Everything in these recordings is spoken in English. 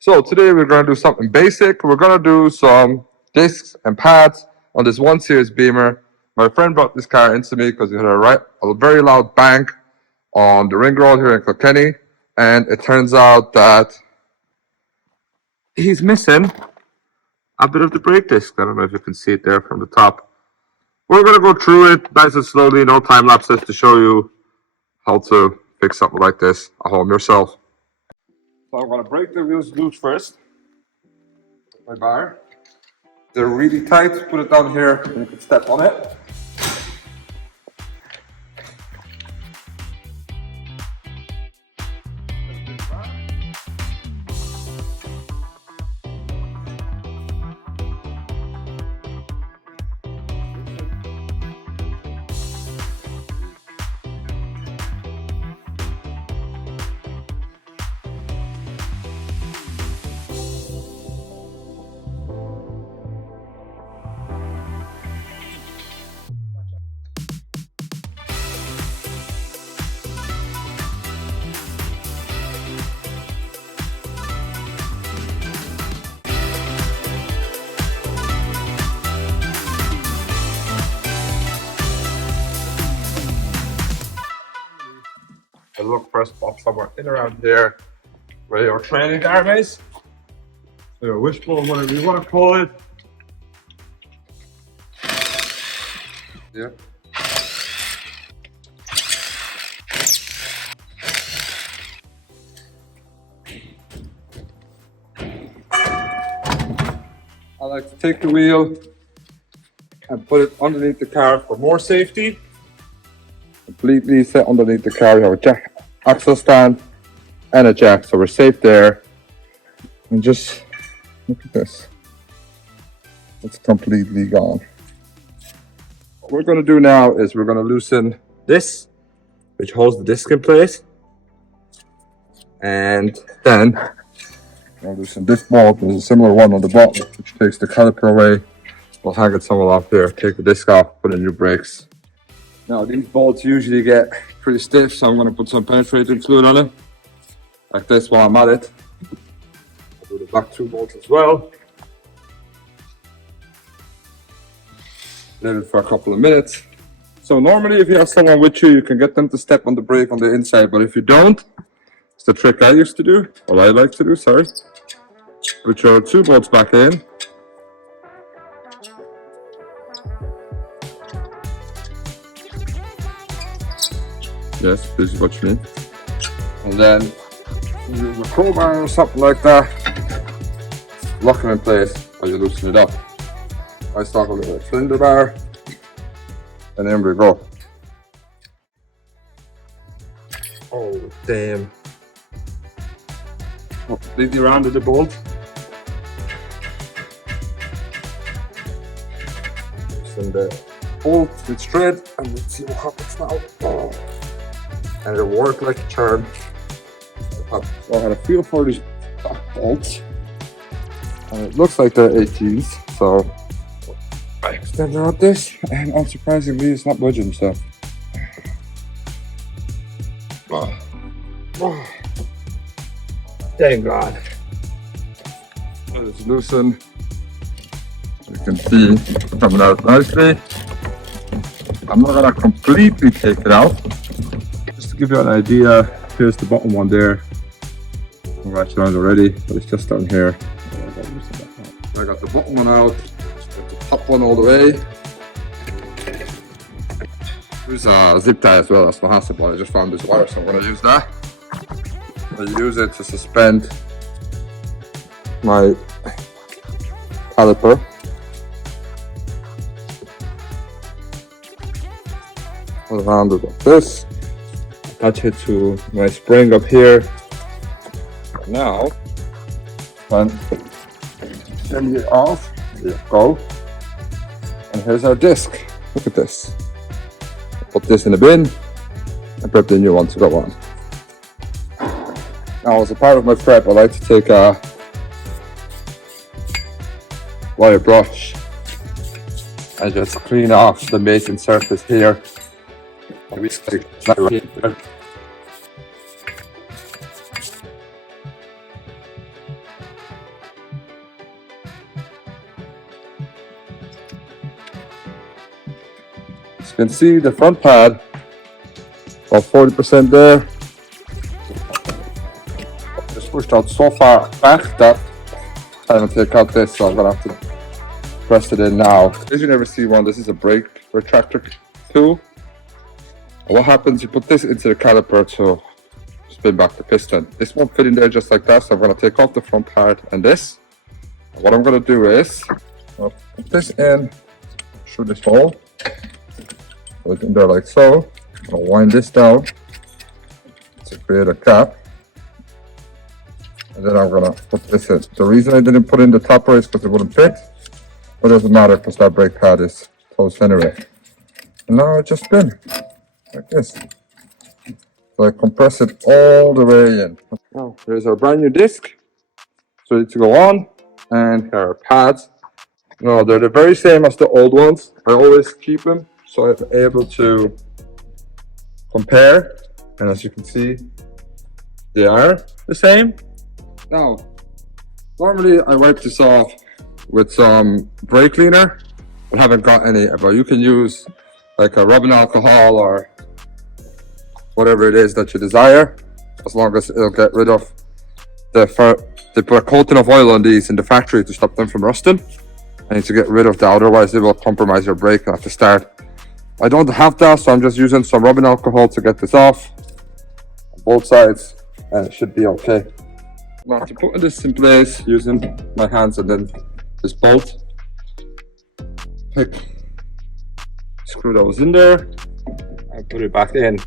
So today we're going to do something basic. We're going to do some discs and pads on this 1 Series Beamer. My friend brought this car into me because it had a very loud bang on the ring road here in Kilkenny, and it turns out that he's missing a bit of the brake disc. I don't know if you can see it there from the top. We're going to go through it nice and slowly, no time lapses, to show you how to fix something like this at home yourself. So I'm going to break the wheels loose first. My bar. They're really tight. Put it down here and you can step on it. I look for a spot somewhere in around here where your training arm is, your wishbone, whatever you want to call it. Yeah. I like to take the wheel and put it underneath the car for more safety. Completely set underneath the car. We have a jack axle stand and a jack, so we're safe there. And just look at this. It's completely gone. What we're going to do now is we're going to loosen this, which holds the disc in place. And then I'll loosen this bolt. There's a similar one on the bottom, which takes the caliper away. We'll hang it somewhere off here, take the disc off, put in new brakes. Now these bolts usually get pretty stiff, so I'm going to put some penetrating fluid on it, like this while I'm at it. I'll do the back 2 bolts as well. Leave it for a couple of minutes. So normally if you have someone with you, you can get them to step on the brake on the inside, but if you don't, it's the trick I used to do, or I like to do, sorry. Put your 2 bolts back in. Yes, this is what you need. And then use a crowbar or something like that. Lock them in place while you loosen it up. I start with a cylinder bar. And then we go. Oh, damn. Completely rounded the bolt. Loosen the bolt with thread and let's see what happens now. Oh. And it'll work like a charm. So I had a feel for these back bolts, and it looks like they're 18s, so I extend out this, and unsurprisingly it's not budging, so thank God. It's loosened. You can see it's coming out nicely. I'm not gonna completely take it out. Just to give you an idea, here's the bottom one there. I'm ratchet around already, but it's just down here. I got the bottom one out, got the top one all the way. There's a zip tie as well, that's no hassle, but I just found this wire, so I'm going to use that. I use it to suspend my caliper. Around it like this. Attach it to my spring up here. Now, send it off. There you go. And here's our disc. Look at this. Put this in the bin and prep the new one to go on. Now, as a part of my prep, I like to take a wire brush and just clean off the mating surface here. can see the front pad, about 40% there. Just pushed out so far back that I'm going to take out this, so I'm going to have to press it in now. As you never see one, this is a brake retractor tool. And what happens, you put this into the caliper to spin back the piston. This won't fit in there just like that, so I'm going to take off the front part and this. And what I'm going to do is, I'll put this in through this hole. Put it in there like so. I'll wind this down to create a cap. And then I'm going to put this in. The reason I didn't put in the topper is because it wouldn't fit. But it doesn't matter because that brake pad is toast anyway. And now I just spin like this. So I compress it all the way in. Now here's our brand new disc. It's ready to go on. And here are pads. No, they're the very same as the old ones. I always keep them so I'm able to compare. And as you can see, they are the same. Now, normally I wipe this off with some brake cleaner, but haven't got any. But you can use like a rubbing alcohol or whatever it is that you desire, as long as it'll get rid of they put a coating of oil on these in the factory to stop them from rusting. I need to get rid of that, otherwise it will compromise your brake and have to start. I don't have that, so I'm just using some rubbing alcohol to get this off on both sides, and it should be okay. Now to put this in place using my hands and then this bolt, screw those in there and put it back in.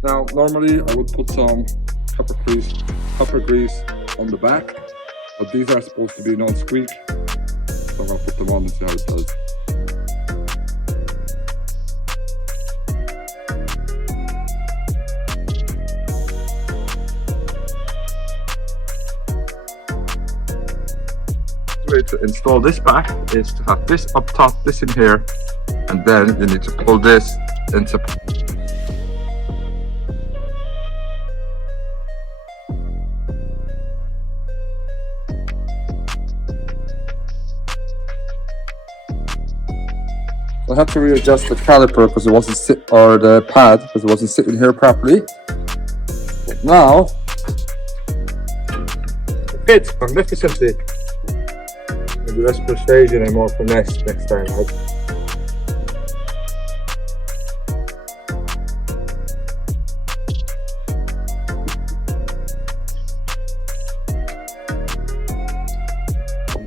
Now normally I would put some copper grease on the back, but these are supposed to be non-squeak, so I'm going to put them on and see how it does. The way to install this back is to have this up top, this in here, and then you need to pull this into. I had to readjust the caliper because it wasn't or the pad because it wasn't sitting here properly. But now it fits magnificently. Maybe less precision and more finesse next time, right?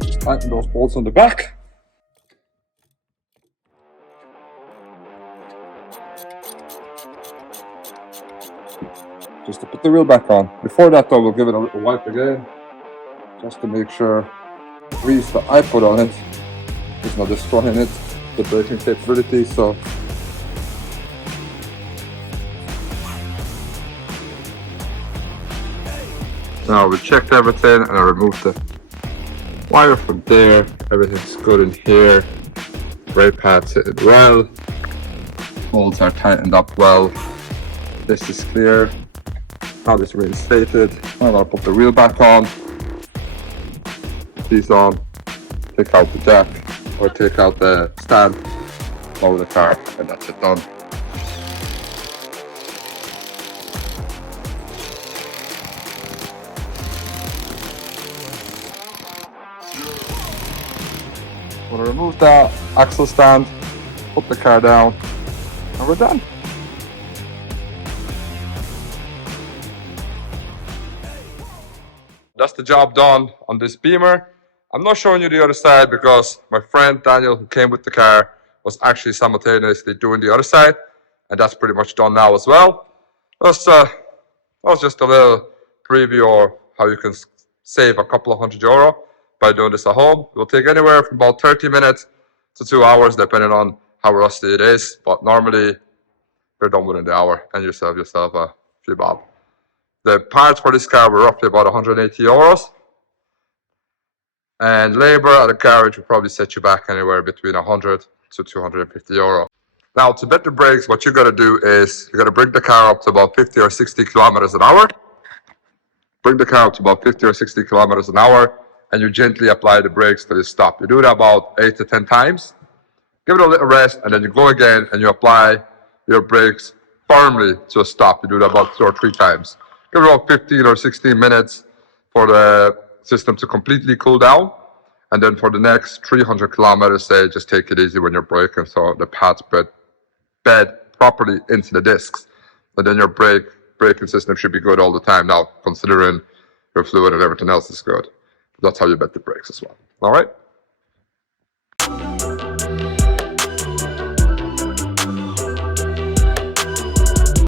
Just tighten those bolts on the back. Just to put the wheel back on. Before that though, we'll give it a little wipe again, just to make sure the grease that I put on it is not destroying it, the braking capability. So now we checked everything and I removed the wire from there. Everything's good in here. Brake pad sitting well. Bolts are tightened up well. This is clear. Now this reinstated. I'm gonna put the wheel back on. These on. Take out the jack or take out the stand. Lower the car, and that's it done. I'm gonna remove that axle stand, put the car down, and we're done. That's the job done on this Beamer. I'm not showing you the other side because my friend Daniel, who came with the car, was actually simultaneously doing the other side, and that's pretty much done now as well. That was just a little preview of how you can save a couple of €100 by doing this at home. It will take anywhere from about 30 minutes to 2 hours, depending on how rusty it is. But normally, you're done within the hour, and you save yourself a few bob. The parts for this car were roughly about €180. And labor at a garage will probably set you back anywhere between €100 to €250. Now, to bet the brakes, what you're going to do is you're going to bring the car up to about 50 or 60 kilometers an hour. Bring the car up to about 50 or 60 kilometers an hour, and you gently apply the brakes till it stops. You do that about 8 to 10 times. Give it a little rest, and then you go again, and you apply your brakes firmly to a stop. You do that about 2 or 3 times. Give it about 15 or 16 minutes for the system to completely cool down. And then for the next 300 kilometers, say, just take it easy when you're braking so the pads bed properly into the discs. And then your braking system should be good all the time. Now, considering your fluid and everything else is good. That's how you bet the brakes as well. All right?